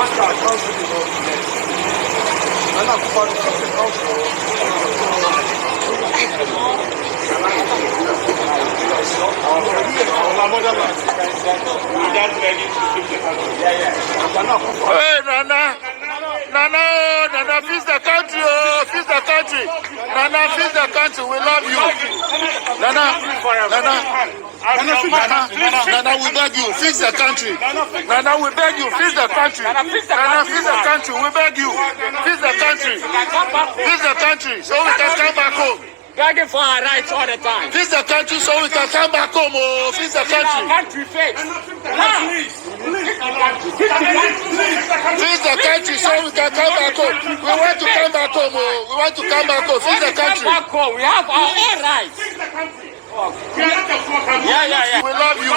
Hey, Nana, feed the country, feed the country. Nana, feed the country, we love you. Nana, we beg you, feed the country. Nana, we beg you, feed the country. Nana, feed the country, we beg you. Feed the country. Feed the country, so we can come back home. Begging for our rights all the time. Feed the country so we can come back home. Oh, feed the country. Country fixed. Feed the country so we can come back home. We want to come back home. Oh, we want to come back home. Feed the country. Come back home. We have our own rights. Yeah. We love you.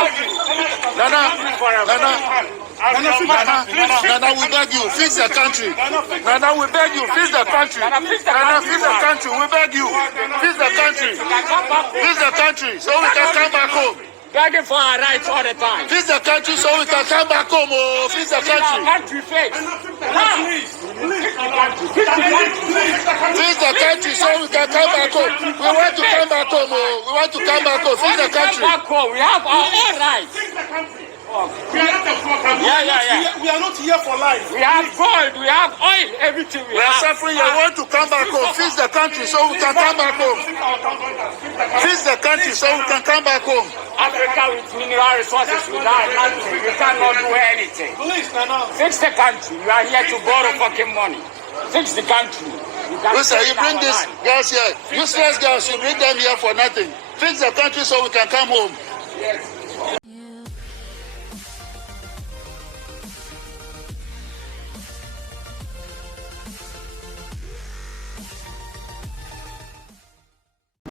Nana, we beg you, fix the country. Nana, we beg you, fix the country. Nana, fix the country. We beg you, fix the country. Fix the country so we can come back home. Begging for our rights all the time. Fix the country so we can come back home. Oh, fix the country. Country fixed. Fix the country so we can come back home. We want to come back home. Oh, we want to come back home. Fix the country. Come back home. We have our own rights. Yeah. We are not here for life. We have gold, we have oil, everything we are suffering. You want to come back home. Fix the country so we can come back home. Fix the country so we can come back home. Africa with mineral resources, without nothing, we cannot do anything. Please, Nana. Fix the country. We are here to borrow fucking money. Fix the country. Listen, you bring these girls here, useless girls, you bring them here for nothing. Fix the country so we can come home. Yes.